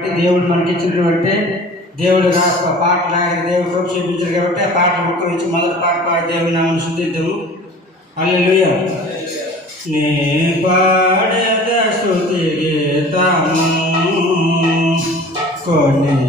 దేవుడు మనకి ఇచ్చినటువంటి దేవుడు పాట రాయ దేవుడు చూపించారు కాబట్టి ఆ పాట మొత్తం ఇచ్చి మొదటి పాట పాడి దేవుని నామని శుద్ధిద్దాము. అల్లెలుయ నీ పాడేద శృతి గీతము కొన్ని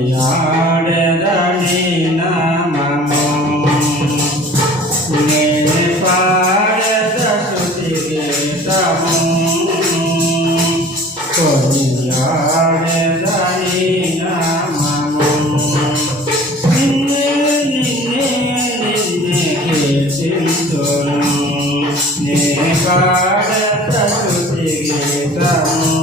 చేశాము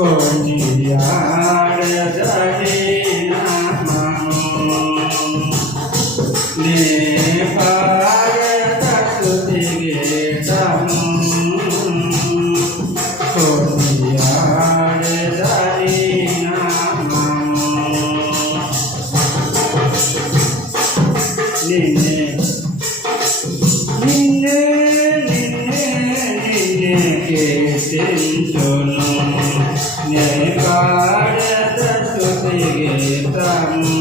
করিয়ার জানে না নেপাল তাক থেকে চাম করিয়ার জানে না নিনে নিনে নিনে নিনে কে তেল চলো ಕಾಡದ ಜೊತೆಗೆ ತಾನು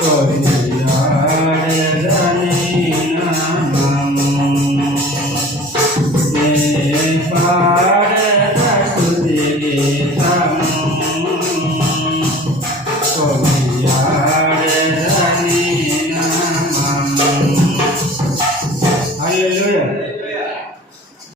ಕೊರಿಯ